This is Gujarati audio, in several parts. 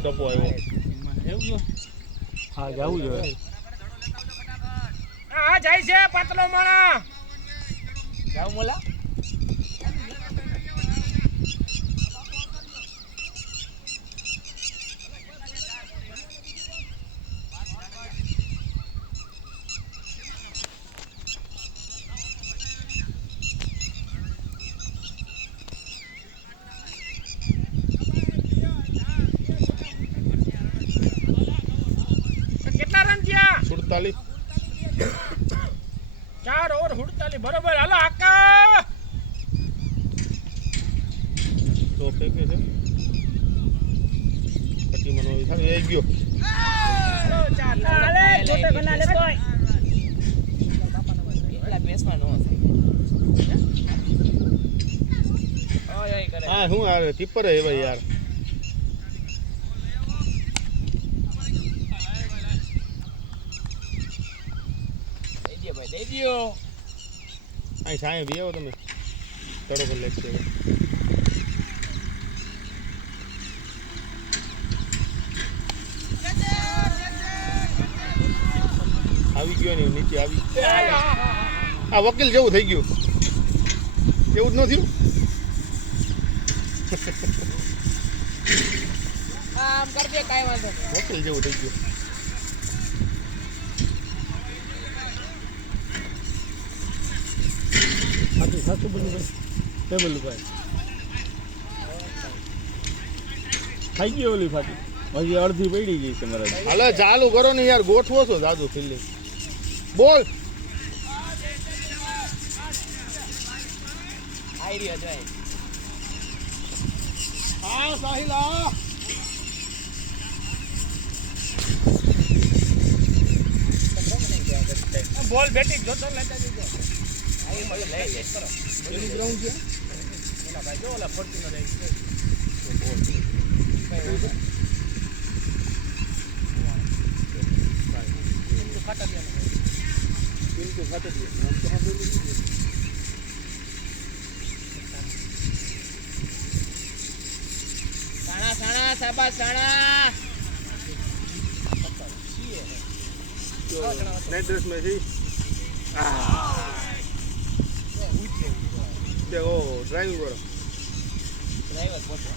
ટપો આવ્યો એવું જો હા જાવું જોઈએ હા જાય છે પાતળો માણા જાવ મોલા કેટલા રન થયા 47 4 ઓવર 47 બરોબર હાલો આકા તો ફેંકે છે કટી મનો થાય એ ગયો હાલો ચાલ હાલે છોટે બના લે કોઈ એટલા બેસમાં નો થાય ઓય કરે હા હું આ ટીપર હે ભાઈ યાર દઈ દિયો આ સાય બી આવો તમે તડો પર લેક છે આવી ગયો ને નીચે આવી આ વકીલ જેવું થઈ ગયું એવું જ ન થયું આમ કર દે કાઈ વાંધો વકીલ જેવું થઈ ગયું સાચું બોલું ભાઈ ટેબલ ઉપર ખાઈ ગઈ ઓલી ફાટી હજી અડધી પડી ગઈ છે મારા હાલે ચાલુ કરો ને યાર ગોઠવો છો દાદુ ફિલ્ડિંગ બોલ આઈ રહ્યો જાય હા સાહિલા બોલ બેટિંગ જોતો લેતા જજો આઈ મળે લે કરો એનું ગ્રાઉન્ડ છે ઓલા ભાઈ જો ઓલા ફોર્ચ્યુનર આવી ખાતા દે કિંતુ ખાતે દે નામ તો સાંભળ્યું નથી સાણા સાણા સાબા સાણા નાઇટ ડ્રેસ में थी देखो ड्राइविंग करो ડ્રાઈવર પોતે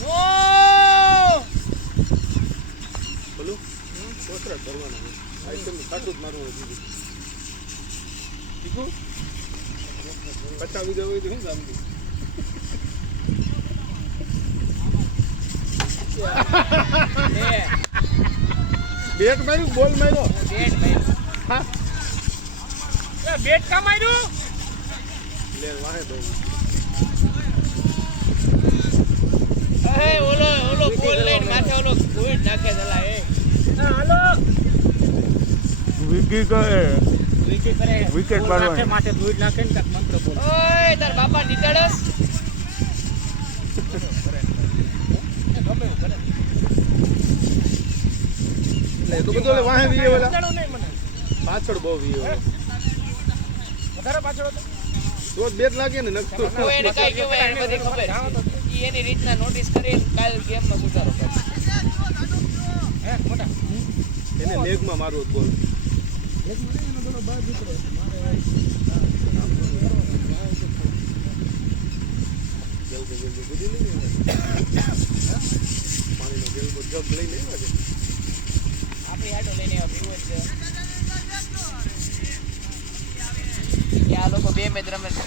નો બોલું કોતરા કરવાના આ તમને કાટું જ મારવાનું દીધું ઠીક પચાવી દેવું હોય તો શું સમજુ બેટ માર્યું બોલ માર્યો બેટ ભાઈ હા એ બેટ કા માર્યું લે વાહે ભાઈ એ ઓલો બોલ લઈને માથે ઓલો ભૂઈ નાખે દલા એ હાલો વિકી કહે વિકેટ કરે વિકેટ પાડવાની માથે ભૂઈ નાખે ને કાક મંત્ર બોલ ઓય તાર બાપા નીતળસ ગમે કરે એટલે તો બધો વાહે વીએ ઓલા નીતળું નહીં મને પાછળ બહુ વીએ વધારે પાછળ હતો તો બેટ લાગે ને નખતો કોઈ એને કાઈ કહેવાય એને બધી ખબર ઈ એની રીતના નોટિસ કરી કાલ ગેમમાં સુધારો કરે હે મોટા એને લેગમાં મારવો બોલ પાણીનો ગેલબો જગ લઈને આવ્યા છે આપણી હાટો લઈને આવ્યો પીવો છે આ લોકો બે મેચ રમે છે